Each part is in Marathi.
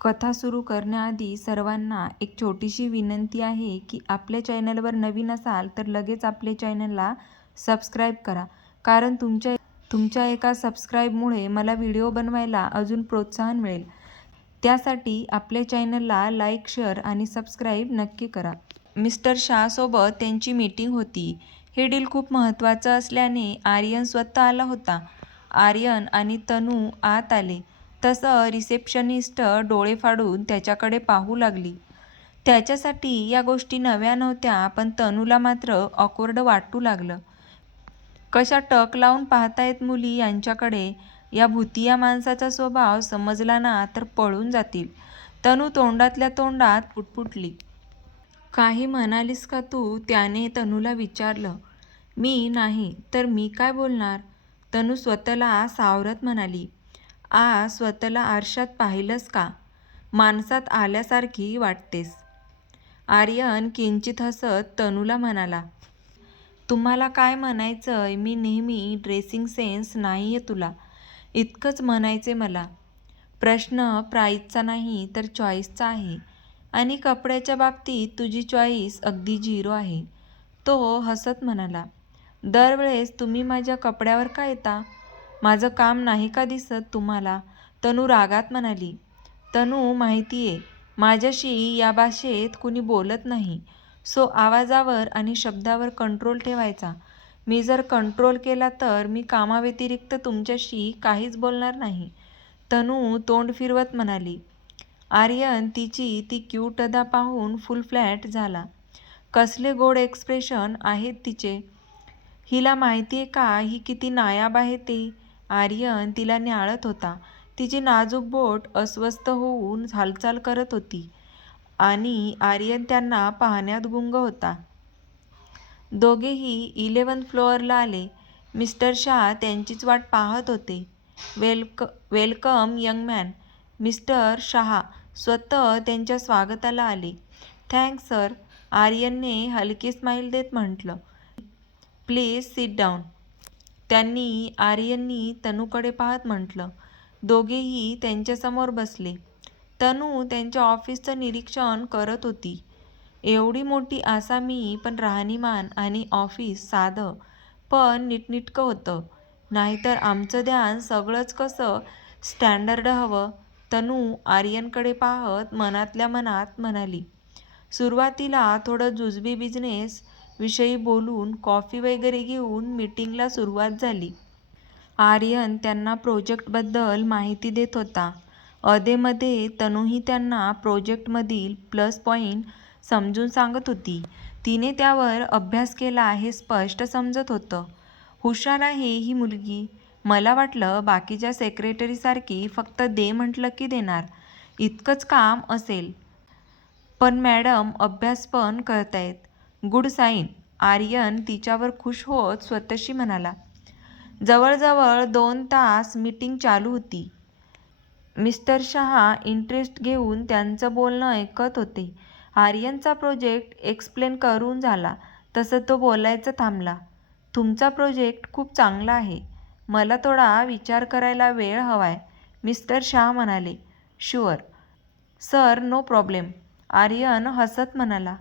कथा सुरू करण्याआधी सर्वांना एक छोटीशी विनंती आहे की आपल्या चॅनलवर नवीन असाल तर लगेच आपल्या चॅनलला सबस्क्राईब करा. कारण तुमच्या तुमच्या एका सबस्क्राईबमुळे मला व्हिडिओ बनवायला अजून प्रोत्साहन मिळेल. त्यासाठी आपल्या चॅनलला लाईक शेअर आणि सबस्क्राईब नक्की करा. मिस्टर शाहसोबत त्यांची मीटिंग होती. हे डील खूप महत्त्वाचं असल्याने आर्यन स्वतः आला होता. आर्यन आणि तनू आत आले. तसं रिसेप्शनिस्ट डोळे फाडून त्याच्याकडे पाहू लागली. त्याच्यासाठी या गोष्टी नव्या नव्हत्या पण तनूला मात्र ऑकवर्ड वाटू लागलं. कशा टक लावून पाहतायत मुली यांच्याकडे? या भुतिया माणसाचा स्वभाव समजला ना तर पळून जातील. तनू तोंडातल्या तोंडात पुटपुटली. काही म्हणालीस का तू? त्याने तनूला विचारलं. मी? नाही. तर मी काय बोलणार? तनू स्वतःला सावरत म्हणाली. आ स्वतःला आरशात पाहिलंस का? माणसात आल्यासारखी वाटतेस. आर्यन किंचित हसत तनूला म्हणाला तुम्हाला काय म्हणायचंय? मी नेहमी ड्रेसिंग सेन्स नाही आहे तुला. इतकंच म्हणायचे मला. प्रश्न प्राईजचा नाही तर चॉईसचा आहे. आणि कपड्याच्या बाबतीत तुझी चॉईस अगदी झिरो आहे. तो हसत म्हणाला दरवेळेस तुम्ही माझ्या कपड्यावर का येता? माझं काम नाही का दिसत तुम्हाला? तनू रागात म्हणाली. तनू माहिती आहे माझ्याशी या भाषेत कुणी बोलत नाही. सो आवाजावर आणि शब्दावर कंट्रोल ठेवायचा. मी जर कंट्रोल केला तर मी कामाव्यतिरिक्त तुमच्याशी काहीच बोलणार नाही. तनू तोंड फिरवत म्हणाली. आर्यन तिची ती क्यूट अदा पाहून फुल फ्लॅट झाला. कसले गोड एक्सप्रेशन आहेत तिचे. हिला माहिती आहे का? ही किती नायाब आहे ते? आर्यन तिला न्याळत होता. तिची नाजूक बोट अस्वस्थ होऊन हालचाल करत होती आणि आर्यन त्यांना पाहण्यात गुंग होता. दोघेही इलेवन फ्लोअरला आले. मिस्टर शाह त्यांचीच वाट पाहत होते. वेलक welcome young man. Mister Shah स्वतः त्यांच्या स्वागताला आले. Thanks sir. आर्यनने हलकी स्माईल देत म्हटलं. Please sit down. त्यांनी आर्यननी तनूकडे पाहत म्हटलं. दोघेही त्यांच्यासमोर बसले. तनू त्यांच्या ऑफिसचं निरीक्षण करत होती. एवढी मोठी आसामी पण राहणीमान आणि ऑफिस साधं पण नीटनीटकं होतं. नाहीतर आमचं ध्यान सगळंच कसं स्टँडर्ड हवं? तनू आर्यनकडे पाहत मनातल्या मनात म्हणाली. सुरुवातीला थोडं जुजबी बिझनेस विषयी बोलून कॉफी वगैरे घेऊन मीटिंगला सुरुवात झाली. आर्यन त्यांना प्रोजेक्टबद्दल माहिती देत होता. अधेमध्ये तनूही त्यांना प्रोजेक्टमधील प्लस पॉईंट समजून सांगत होती. तिने त्यावर अभ्यास केला हे स्पष्ट समजत होतं. हुशार आहे ही मुलगी. मला वाटलं बाकीच्या सेक्रेटरीसारखी फक्त दे म्हटलं की देणार. इतकंच काम असेल. पण मॅडम अभ्यास पण करतायत. Good sine. आर्यन तिच्यावर खुश होत स्वतःशी म्हणाला जवळजवळ दोन तास मीटिंग चालू होती. मिस्टर शहा इंटरेस्ट घेऊन त्यांचं बोलणं ऐकत होते. आर्यनचा प्रोजेक्ट एक्सप्लेन करून झाला. तसं तो बोलायचं थांबला. तुमचा प्रोजेक्ट खूप चांगला आहे. मला थोडा विचार करायला वेळ हवाय मिस्टर शाह म्हणाले. Sure. Sir no problem. Aryan हसत म्हणाला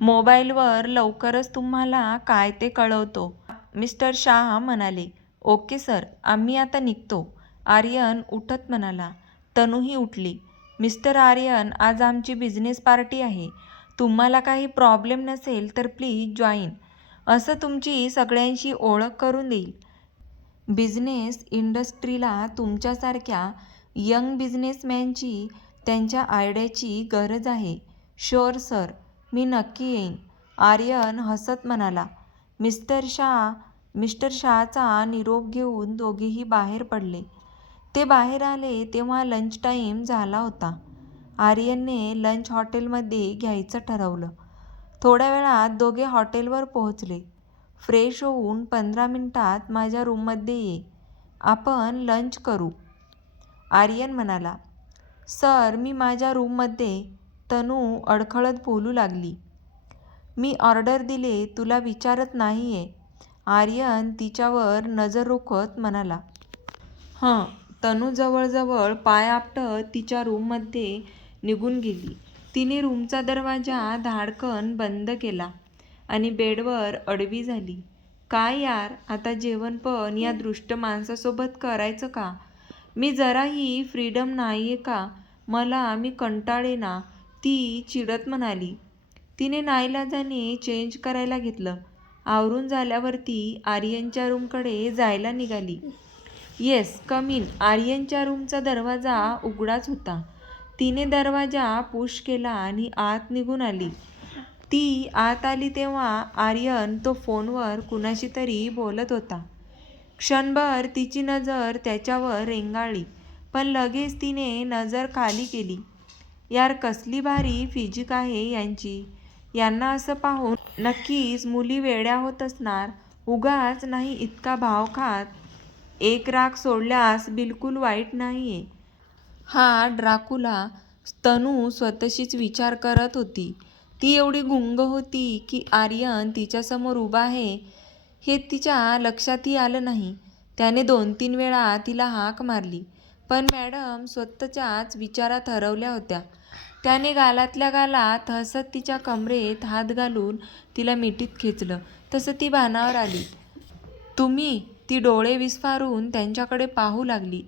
मोबाईलवर लवकरच तुम्हाला काय ते कळवतो. मिस्टर शाह म्हणाले ओके सर आम्ही आता निघतो. आर्यन उठत म्हणाला. तनूही उठली. मिस्टर आर्यन आज आमची बिझनेस पार्टी आहे. तुम्हाला काही प्रॉब्लेम नसेल तर प्लीज जॉईन. असं तुमची सगळ्यांशी ओळख करून देईल. बिझनेस इंडस्ट्रीला तुमच्यासारख्या यंग बिझनेसमॅनची त्यांच्या आयडियाची गरज आहे. शुअर सर मी नक्की येईन. आर्यन हसत म्हणाला मिस्टर शाह मिस्टर शहाचा निरोप घेऊन दोघेही बाहेर पडले. ते बाहेर आले तेव्हा लंच टाईम झाला होता. आर्यनने लंच हॉटेलमध्ये घ्यायचं ठरवलं. थोड्या वेळात दोघे हॉटेलवर पोहोचले. फ्रेश होऊन पंधरा मिनटात माझ्या रूममध्ये ये. आपण लंच करू. आर्यन म्हणाला सर मी माझ्या रूममध्ये तनू अडखळत बोलू लागली. मी ऑर्डर दिले तुला विचारत नाही आहे आर्यन तिच्यावर नजर रोखत म्हणाला. हं तनू जवळजवळ पाय आपटत तिच्या रूममध्ये निघून गेली. तिने रूमचा दरवाजा धाडकन बंद केला आणि बेडवर अडवी झाली. काय यार आता जेवण पण या दृष्ट माणसासोबत करायचं का? मी जराही फ्रीडम नाही आहे का? मला मी कंटाळे ना ती चिडत म्हणाली तिने नाईलाजाने चेंज करायला घेतलं. आवरून झाल्यावरती आर्यनच्या रूमकडे जायला निघाली. येस कम इन आर्यनच्या रूमचा दरवाजा उघडाच होता. तिने दरवाजा पुश केला आणि आत निघून आली. ती आत आली तेव्हा आर्यन तो फोनवर कुणाशी तरी बोलत होता. क्षणभर तिची नजर त्याच्यावर रेंगाळली पण लगेच तिने नजर खाली केली. यार कसली भारी फिजिक आहे यांची. यांना असं पाहून नक्कीच मुली वेड्या होत असणार. उगाच नाही इतका भाव खात. एक राग सोडल्यास बिलकुल वाईट नाहीये. हा ड्राकुला तनू स्वतःशीच विचार करत होती. ती एवढी गुंग होती की आर्यन तिच्यासमोर उभा आहे. हे तिच्या लक्षातही आलं नाही. त्याने दोन तीन वेळा तिला हाक मारली. पण मॅडम स्वतःच्याच विचारात हरवल्या होत्या. त्याने गालातल्या गालात हसत तिच्या कमरेत हात घालून तिला मिठीत खेचलं. तसं ती भानावर आली. तुम्ही ती डोळे विस्फारून त्यांच्याकडे पाहू लागली.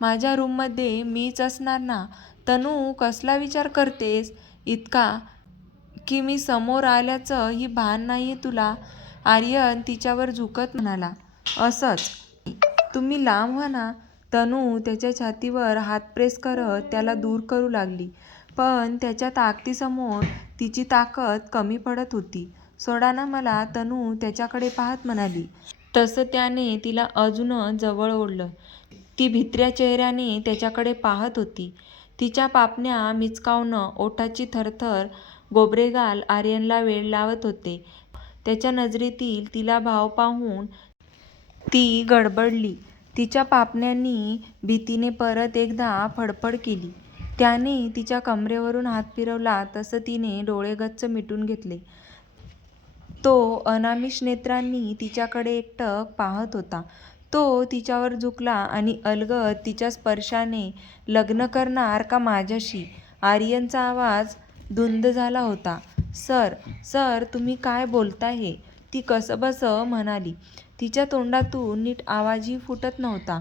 माझ्या रूममध्ये मीच असणार ना? तनू कसला विचार करतेस? इतका की मी समोर आल्याचं ही भान नाही आहे तुला? आर्यन तिच्यावर झुकत म्हणाला. असंच. तुम्ही लांब व्हा ना. तनू त्याच्या छातीवर हात प्रेस करत त्याला दूर करू लागली. पण त्याच्या ताकदीसमोर तिची ताकद कमी पडत होती. सोडाना मला तनू त्याच्याकडे पाहत म्हणाली. तसं त्याने तिला अजून जवळ ओढलं. ती भित्र्या चेहऱ्याने त्याच्याकडे पाहत होती. तिच्या पापण्या मिचकावणं ओठाची थरथर गोबरेगाल आर्यनला वेळ लावत होते. त्याच्या नजरेतील तिला भाव पाहून ती गडबडली. तिच्या पापण्यांनी भीतीने परत एकदा फडफड केली. त्याने तिच्या कमरेवरून हात फिरवला तसं तिने डोळे गच्च मिटून घेतले. तो अनामिष नेत्रांनी तिच्याकडे एकटक पाहत होता. तो तिच्यावर झुकला आणि अलगद तिच्या स्पर्शाने लग्न करणार का माझ्याशी? आर्यनचा आवाज धुंद झाला होता. सर सर तुम्ही काय बोलताय हे? ती कसंबसं म्हणाली. तिच्या तोंडातून नीट आवाजही फुटत नव्हता.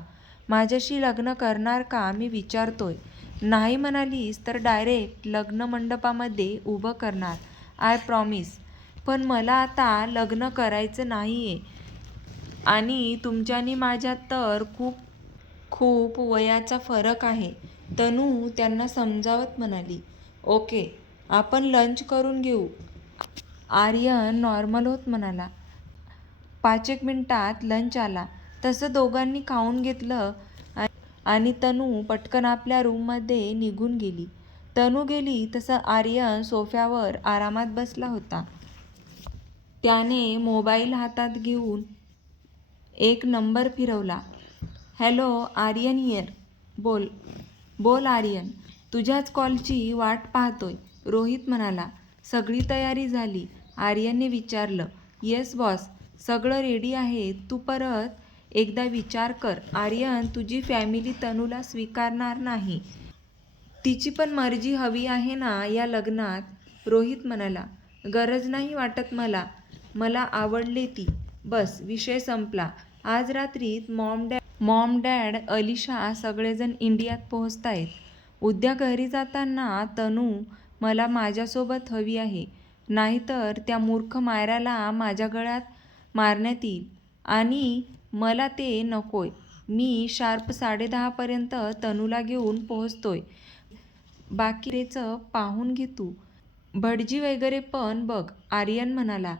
माझ्याशी लग्न करणार का मी विचारतोय. नाही म्हणालीस तर डायरेक्ट लग्न मंडपामध्ये उभं करणार. आय प्रॉमिस पण मला आता लग्न करायचं नाही आहे आणि तुमच्यानी माझ्यात तर खूप खूप वयाचा फरक आहे. तनू त्यांना समजावत म्हणाली. ओके आपण लंच करून घेऊ. आर्यन नॉर्मल होत म्हणाला. पाच एक मिनटात लंच आला. तसं दोघांनी खाऊन घेतलं. आणि तनू पटकन आपल्या रूममध्ये निघून गेली. तनू गेली तसं आर्यन सोफ्यावर आरामात बसला होता. त्याने मोबाईल हातात घेऊन एक नंबर फिरवला. हॅलो आर्यन हियर बोल. बोल आर्यन तुझ्याच कॉलची वाट पाहतोय रोहित म्हणाला. सगळी तयारी झाली. आर्यनने विचारलं. येस बॉस सगळं रेडी आहे. तू परत एकदा विचार कर आर्यन तुझी फॅमिली तनूला स्वीकारणार नाही. तिची पण मर्जी हवी आहे ना या लग्नात? रोहित म्हणाला. गरज नाही वाटत मला. मला आवडले ती. बस विषय संपला. आज रात्रीत mom dad mom dad Alisha सगळेजण इंडियात पोहोचत आहेत उद्या घरी जाताना तनू मला माझ्यासोबत हवी आहे. नाहीतर त्या मूर्ख मायराला माझ्या गळ्यात मारण्यात येईल. आणि मला ते नकोय. मी शार्प साडेदहापर्यंत तनूला घेऊन पोहोचतोय. बाकीचं पाहून घे तू. भटजी वगैरे पण बघ आर्यन म्हणाला.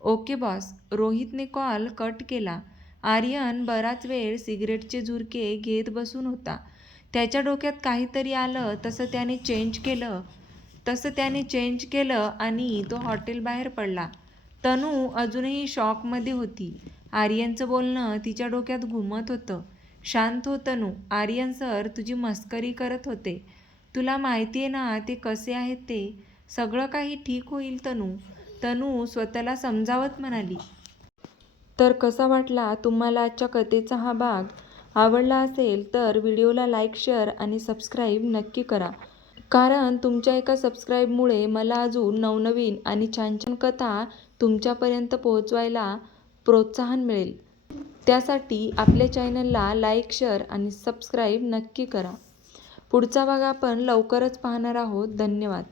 ओके बॉस रोहितने कॉल कट केला. आर्यन बराच वेळ सिगरेटचे झुरके घेत बसून होता. त्याच्या डोक्यात काहीतरी आलं तसं त्याने चेंज केलं. तसं त्याने चेंज केलं आणि तो हॉटेलबाहेर पडला. तनू अजूनही शॉकमध्ये होती. आर्यनचं बोलणं तिच्या डोक्यात घुमत होतं. शांत हो तनू आर्यन सर तुझी मस्करी करत होते. तुला माहिती आहे ना ते कसे आहेत ते? सगळं काही ठीक होईल तनू. तनू स्वतःला समजावत म्हणाली. तर कसा वाटला तुम्हाला आजच्या कथेचा हा भाग? आवडला असेल तर व्हिडिओला लाईक शेअर आणि सबस्क्राईब नक्की करा. कारण तुमच्या एका सबस्क्राईबमुळे मला अजून नवनवीन आणि छान छान कथा तुमच्यापर्यंत पोहोचवायला प्रोत्साहन मिळेल. त्यासाठी आपल्या चॅनलला लाईक शेअर आणि सबस्क्राईब नक्की करा. पुढचा भाग आपण लवकरच पाहणार आहोत. धन्यवाद.